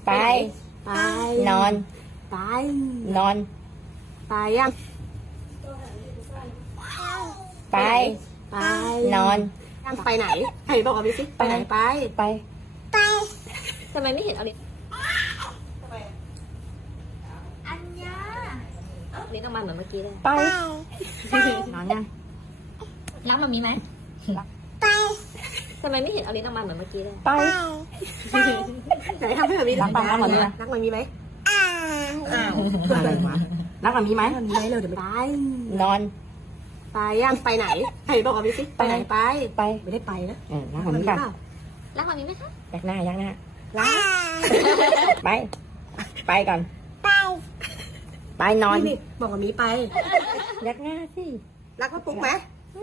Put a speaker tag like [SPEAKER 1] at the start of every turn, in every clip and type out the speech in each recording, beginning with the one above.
[SPEAKER 1] ไป
[SPEAKER 2] ไป
[SPEAKER 1] นอน
[SPEAKER 2] ไป
[SPEAKER 1] นอน
[SPEAKER 2] ไปยัง
[SPEAKER 1] ไป
[SPEAKER 2] ไป
[SPEAKER 1] นอน
[SPEAKER 2] ยังไปไหนใครบอกเอาไปสิไปไหนไป
[SPEAKER 1] ไป
[SPEAKER 3] ทำไมไม่เห็นเอาลิ้นอัญญาลิ้นออกมาเหมือนเมื่อกี้เลย
[SPEAKER 1] ไป นอนยัง
[SPEAKER 3] รักมันมีไหมทำไมไม่เห็นเอาลิ้นออกมาเหมือนเมื่อกี้เลย
[SPEAKER 1] ไป
[SPEAKER 2] ไหนทำให้แบบนี้
[SPEAKER 1] รักมันมีไหม
[SPEAKER 2] รักมันมีไหม
[SPEAKER 1] อะไรวะรักมันมีไหม
[SPEAKER 2] มันมีไหมเร็วเดี๋ยวไป
[SPEAKER 1] นอน
[SPEAKER 2] ไปยังไปไหนใครบอกเอาไปสิไปไหนไป
[SPEAKER 1] ไป
[SPEAKER 2] ไม่ได้ไปนะ
[SPEAKER 1] รักมันมีป่ะ
[SPEAKER 3] รักมันมีไหมคะ
[SPEAKER 1] ยักหน้ายักหน้า
[SPEAKER 2] รัก
[SPEAKER 1] ไป ไปก่อน ไปนอน
[SPEAKER 2] นี่บอกว่ามีไป
[SPEAKER 1] ยักหน้าสิ
[SPEAKER 2] รักพ่อปุ๊กไหม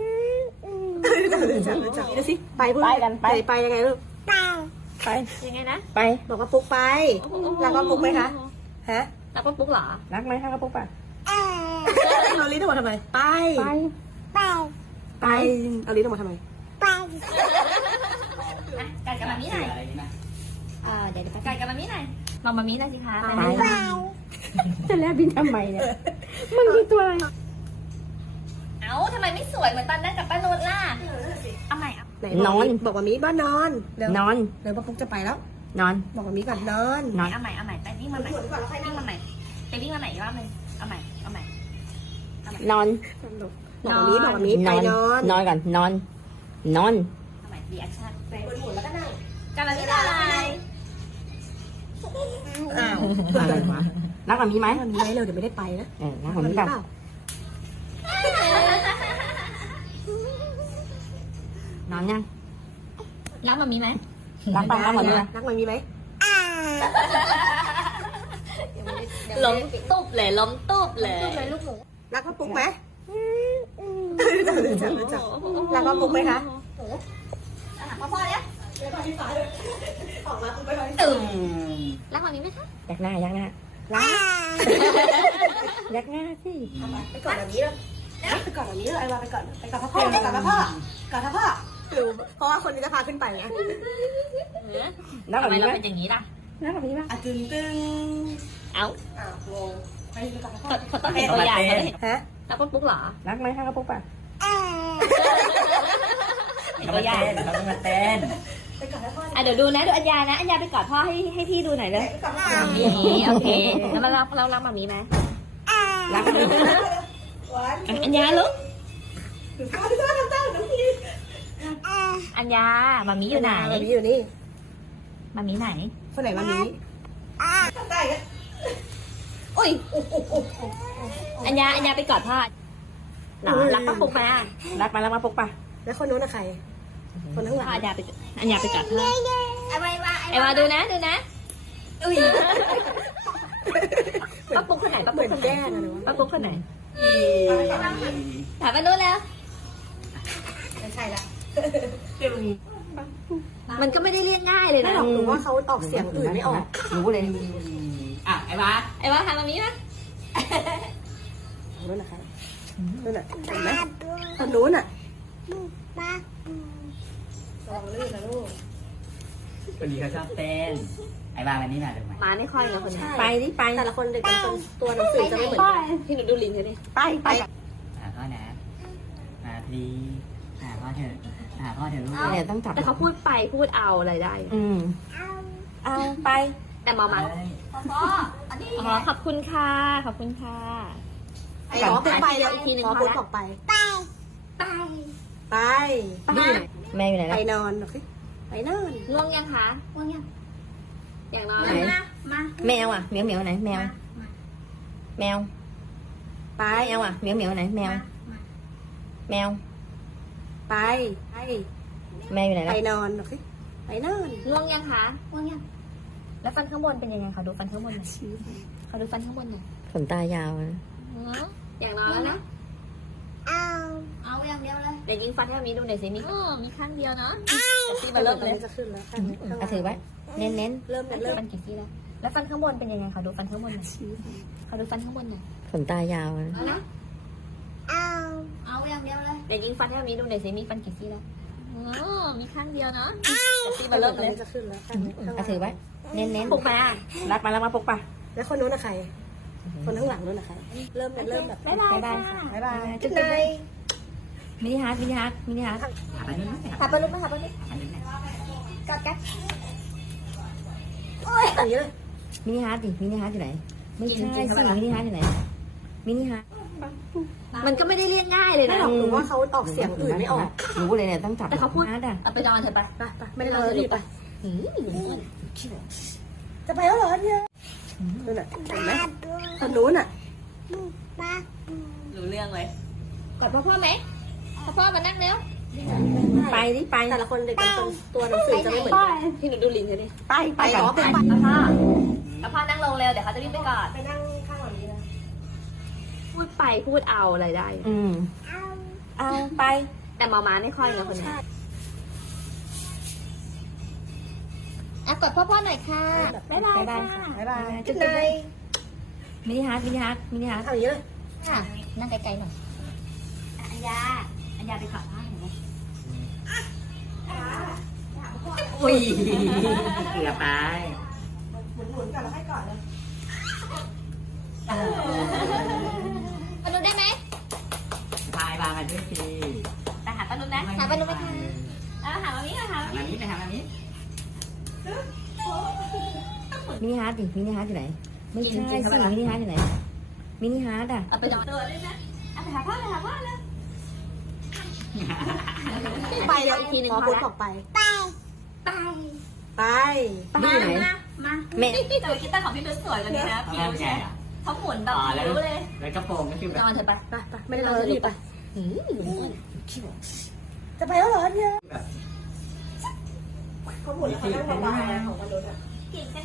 [SPEAKER 2] จับดูสิไปพูด
[SPEAKER 1] ไปกันไป
[SPEAKER 2] ไปยังไงลูก
[SPEAKER 1] ไป
[SPEAKER 3] ยังไงนะ
[SPEAKER 1] ไป
[SPEAKER 2] บอกว่าปุ๊กไปรักพ่อปุ๊กไหมคะฮะ
[SPEAKER 3] รักว่าปุ๊กเหรอ
[SPEAKER 1] รักไหมคะกระปุกป่ะ
[SPEAKER 2] เอาลิ้นออกมาทำไมไป
[SPEAKER 1] ไป
[SPEAKER 2] ไปเอาลิ้นออกมาทำไม
[SPEAKER 3] กัดกับมามีหน่อยเดี๋ยวกัดกับมามีหน่อยมองมามีหน่อยสิคะ
[SPEAKER 1] ไปจะแล้วบินทำไมเนี่ย มันคือตัวอะไร
[SPEAKER 3] เอ้าทำไมไม่สวยเหมือนตอนนั้นกับป้านุชล่ะเอาใหม่เอา
[SPEAKER 2] ไหนบอกว่ามีบ้านนอนเดี๋ยวน
[SPEAKER 1] อน
[SPEAKER 2] เดี๋ยวพ่อปุ๊กจะไปแล้ว
[SPEAKER 1] นอน
[SPEAKER 2] บอกว่ามีก่อนนอน
[SPEAKER 1] นอน
[SPEAKER 3] เอาใหม่ไปวิ่งมาใหม่วิ่งมาใหม่ไปวิ่งมาใหม่อีกรอบนึงเอาใหม่
[SPEAKER 1] นอน
[SPEAKER 2] บอกว่ามีไปนอน
[SPEAKER 1] นอนก่อน นอน นอน
[SPEAKER 3] เอาใหม่รีแอคชั่น
[SPEAKER 2] ไปหมุนแล้วก็นั่ง
[SPEAKER 3] กับมามีหน่อย
[SPEAKER 2] อ้าว
[SPEAKER 1] อะไรวะรักมันมีไหม
[SPEAKER 2] มันมีไหมเร็วเดี๋ยวไม่ได้ไปนะ
[SPEAKER 1] รักมันมีป่ะนอนยัง
[SPEAKER 3] รักมันมีไหม
[SPEAKER 1] รักป่ะรักมันมีไหม
[SPEAKER 2] รักมันมีไหม
[SPEAKER 3] ล้มตุ๊บเลยล้มตุ๊บเลย
[SPEAKER 2] ลูกหมูรักพ่อปุ๊กไหมรักพ่อปุ๊กไหมคะ
[SPEAKER 3] พ่อเนี่ย
[SPEAKER 2] ออกมาปุ๊กไปเลย
[SPEAKER 3] รักมันมีไหมคะ
[SPEAKER 1] ยักหน้ายักหน้า
[SPEAKER 2] รัก
[SPEAKER 1] ยักหน้าสิ
[SPEAKER 2] ไปก่อนแบบนี้เลยไปก่อนแบบนี้เลยไอ้วาไปก่อนไปก่อนพ่อไปก่อนพ่อก่อนพ่อคือเพราะว่าคนนี้จะพาขึ้นไปไง
[SPEAKER 1] รักมัน
[SPEAKER 3] ทำไม
[SPEAKER 1] มี
[SPEAKER 3] เรา
[SPEAKER 1] ไหม
[SPEAKER 3] เป็นอย่างนี้ล่ะ
[SPEAKER 1] รักมันมีป่ะ
[SPEAKER 2] ตึงตึง
[SPEAKER 3] เอ้าง
[SPEAKER 2] งไปก่อนพ่อ
[SPEAKER 3] เขาต้องเห็นตัวอย่างเขาได้เห็น
[SPEAKER 2] ฮะ
[SPEAKER 3] รักปุ๊กเหรอ
[SPEAKER 1] รักไหมคะกระปุกป่ะ
[SPEAKER 3] เห็นตัวอย่าง
[SPEAKER 1] เราต้องมาเต้น
[SPEAKER 2] ไปก่อนพ่อ
[SPEAKER 3] เดี๋ยวดูนะดูอัญญานะอัญญาไปกอดพ่อให้พี่ดูหน่อยเลย
[SPEAKER 2] ไปก่อนพ่อ
[SPEAKER 3] นี่โอเคแล้วเรารักมามีไหม
[SPEAKER 1] รักมันมี
[SPEAKER 3] อัญญาลูก
[SPEAKER 2] ดูข้าวน้ำตาน้ำพี
[SPEAKER 3] อัญญามามีอยู่ไหน
[SPEAKER 2] มามีอยู่นี่
[SPEAKER 3] มามีไหน
[SPEAKER 2] คนไหนมามีใต้กัน
[SPEAKER 3] อุ้ยอัญญาไปกอดพ่อหรอรักป้าปุ๊กมา
[SPEAKER 1] รักมาแล้วมาปุกป่ะ
[SPEAKER 2] แล้วคนนู้นอะใคร คนข้างหลัง
[SPEAKER 3] อัญญาไปกอดพ่อไอ้วาดูนะอุ้ยป้าปุ๊กคนไหนป้า
[SPEAKER 2] เหมื
[SPEAKER 3] ปุ๊
[SPEAKER 2] อก น
[SPEAKER 3] คนไหน
[SPEAKER 2] แก้นะหรือว่า
[SPEAKER 3] ป้าปุ๊กคนไหนถามป้านุชแล้ว
[SPEAKER 2] ไม่ใช่ละ
[SPEAKER 3] มันก็ไม่ได้เรียกง่ายเลย
[SPEAKER 2] ไม่
[SPEAKER 3] นะ
[SPEAKER 2] หรอกหรือว่าเขาออกเสียงอื่นไม่ออก
[SPEAKER 1] รู้เลย
[SPEAKER 3] ไอ้วาถามมามีไหม
[SPEAKER 2] นู้นอะใครนู้นอะเห็นไหมคนนู้นอะลองลื่นนะลูก
[SPEAKER 4] คนนี้เขาชอบเต้น ไอ้บ้ามันนี่มาดูไหม
[SPEAKER 3] มาไม่ค่อยนะคนนี้
[SPEAKER 1] ไปดิไป
[SPEAKER 2] แต่ละคนเด็กแต่ละคนตัวหนังสือจะไม่เหมือนกัน
[SPEAKER 3] พี่หนูดูลิงเขาดิ
[SPEAKER 1] ไป
[SPEAKER 4] หาพ่อนะมาพลีหาพ่อเถอะหาพ่อเถอะลูก
[SPEAKER 1] เนี่ยต้องจับ
[SPEAKER 3] แต่เขาพูดไปพูดเอาอะไรได้
[SPEAKER 1] เอาไป
[SPEAKER 3] แต่มามา
[SPEAKER 4] เอ้ย
[SPEAKER 3] อ๋อขอบคุณค่ะขอบคุณค่ะ
[SPEAKER 2] ไอ้หมอปุ๊กไปเลย
[SPEAKER 3] อีกทีหนึ่ง
[SPEAKER 2] หมอ
[SPEAKER 3] พอ
[SPEAKER 2] ปุ๊ก
[SPEAKER 3] ละ
[SPEAKER 2] บอกไป
[SPEAKER 3] ไป
[SPEAKER 2] ไป
[SPEAKER 1] แม่อยู่ไหน
[SPEAKER 2] ไป
[SPEAKER 1] ล่ะ
[SPEAKER 2] นอนหรอสิไปนอน
[SPEAKER 3] ง่วงยังคะง่วงยังอย่างน้อย
[SPEAKER 1] ไหนแมวอ่ะเหมียวเหมียวไหนแมว แมว
[SPEAKER 2] ไป
[SPEAKER 1] แมวอ่ะเหมียวเหมียวไหนแมว แมว
[SPEAKER 2] ไปไป
[SPEAKER 1] แม่อยู่ไหน
[SPEAKER 2] ไป
[SPEAKER 1] ล่ะ
[SPEAKER 2] นอนหรอสิไปนอน
[SPEAKER 3] ง่วงยังคะง่วงยังแล้วฟันข้างบนเป็นยังไงคะดูฟันข้างบนหน่อยเขาดูฟันข้างบนหน่อย
[SPEAKER 1] ขนตายาวนะ
[SPEAKER 3] อย่างน้อยแล้วนะเอาอย่างเดียวเลยเดี๋ยวยิงฟันให้มีดูหน่อยสิมีข้างเดียวเนาะซี่มาเริ่มเลย
[SPEAKER 2] จะขึ้นแล้วค่ะ
[SPEAKER 1] เอาถือไว้ เน้นเน้น
[SPEAKER 2] เริ่มเริ่ม
[SPEAKER 3] ฟันกี่ซี่แล้วแล้วฟันข้างบนเป็นยังไงคะดูฟันข้างบนหน่อยเขาดูฟันข้างบนหน่อย
[SPEAKER 1] ขนตายาวนะ
[SPEAKER 3] เอาอย่างเดียวเลยเดี๋ยวยิงฟันให้มีดูหน่อยสิมีฟันกี่ซี่แล้วมีข้างเดียวเนาะซี่มาเริ่มเลย
[SPEAKER 2] จะขึ้นแล้วค่ะ
[SPEAKER 1] เอาถือไว้ เ
[SPEAKER 3] เน้น
[SPEAKER 2] ปลุกมา
[SPEAKER 1] รักมาปกป่ะ
[SPEAKER 2] แล้วคนนู้นน่ะใคร คนข้างหลังนู้นน่ะใคร เริ่มแบบ
[SPEAKER 3] บ๊ายบายค่ะ
[SPEAKER 2] บ๊ายบาย
[SPEAKER 3] จุ๊บๆเลยมินิฮาร์ด
[SPEAKER 4] หาปลานุ่นไหม
[SPEAKER 3] หาปลาลูกไหมหาปลาลูก
[SPEAKER 4] ปลานุ่นไหม
[SPEAKER 3] กอดกัน
[SPEAKER 2] อย่างนี้เลย
[SPEAKER 3] มินิฮาร์ดอยู่ไหนไม่ใช่สิมินิฮาร์ดอยู่ไหนมินิฮาร์ดมันก็ไม่ได้เรียกง่ายเลย
[SPEAKER 2] ไม่
[SPEAKER 3] นะ
[SPEAKER 2] หรอกหนูว่าเขาออกเสียงอื่นไม่ออก
[SPEAKER 1] รู้เลยเนี่ยต้องจับ
[SPEAKER 3] แต่เขาพูด
[SPEAKER 1] ฮาร์ดอ่ะ
[SPEAKER 3] เอาไปนอนเถอะไป
[SPEAKER 2] ไปไม่ได้รอแล้วรีบไปจะไปแล้วเหรอเนี่ยนู่นน่ะเห็นไหมคนนู้นน่ะ
[SPEAKER 3] รู้เรื่องเลยกอดพ่อไหมพ่อมานั่งเร็ว
[SPEAKER 1] ไปดิไป
[SPEAKER 2] แต่ละคนเด็กแต่ละคนตัวหนังสือจะไม่เหมือนกัน
[SPEAKER 3] พี่หนูดูลินเลยดิ
[SPEAKER 2] ไปเหรอไป
[SPEAKER 3] พ่อนั่งลงเร็วเดี๋ยวเขาจะรีบไปกอด
[SPEAKER 2] ไปนั่งข้างหลังนี้นะ
[SPEAKER 3] พูดไปพูดเอาอะไรได้
[SPEAKER 1] เอาไป
[SPEAKER 3] แต่มาม้าไม่ค่อยนะคนนี้กดพ่อหน่อยค่ะบ๊ายบายค่ะ
[SPEAKER 2] บ๊ายบาย
[SPEAKER 3] จุ๊บเลยมินิฮาร์ด
[SPEAKER 2] เอาอย่างนี้เลย
[SPEAKER 3] ค่ะนั่งไกลๆหน่อยอัญญาไปขอผ้าหน่อยไหม
[SPEAKER 4] อุ้ยเกือบไป
[SPEAKER 2] หมุนก่อนแล้วให้ก่อนเลย
[SPEAKER 3] ปนุนได้ไหม
[SPEAKER 4] พายปลามาด้วยสิ
[SPEAKER 3] ไปหาปนุนนะหาปนุนไหมคะหามามิหา
[SPEAKER 4] หามามิไปหามามิ
[SPEAKER 1] มินิฮาร์ดอยู่ไหนไม่ใช่สิมินิฮาร์ดอยู่ไหนมินิฮาร์ดอ่ะ
[SPEAKER 3] เอาไปนอนตัวเลยนะไปหาพ่อเลย
[SPEAKER 2] ไปแล้ว
[SPEAKER 3] อีกทีหนึ่ง
[SPEAKER 2] พอ
[SPEAKER 3] พอ
[SPEAKER 2] พูด
[SPEAKER 3] ละ
[SPEAKER 2] ออกไป
[SPEAKER 3] ไป
[SPEAKER 2] ไป
[SPEAKER 1] นี่อยู่ไหน
[SPEAKER 3] มา
[SPEAKER 1] แม่
[SPEAKER 3] แต่กีตาร์ของพี่นุชสวยกว่านี้นะผิวใช่เขาหมุนแบบรู้เลย
[SPEAKER 4] แล้วกระโปรงก็คือแบ
[SPEAKER 3] น
[SPEAKER 4] บ
[SPEAKER 3] อนเถอะไป
[SPEAKER 2] ไปไม่ได้รอแล้วรีบไปจะไปแล้วเหรอเนี่ย
[SPEAKER 4] แบบ
[SPEAKER 2] เขาหมุนแล้วเขานั่งเบาๆของคนนู้นอ่ะ
[SPEAKER 3] เก่งจัง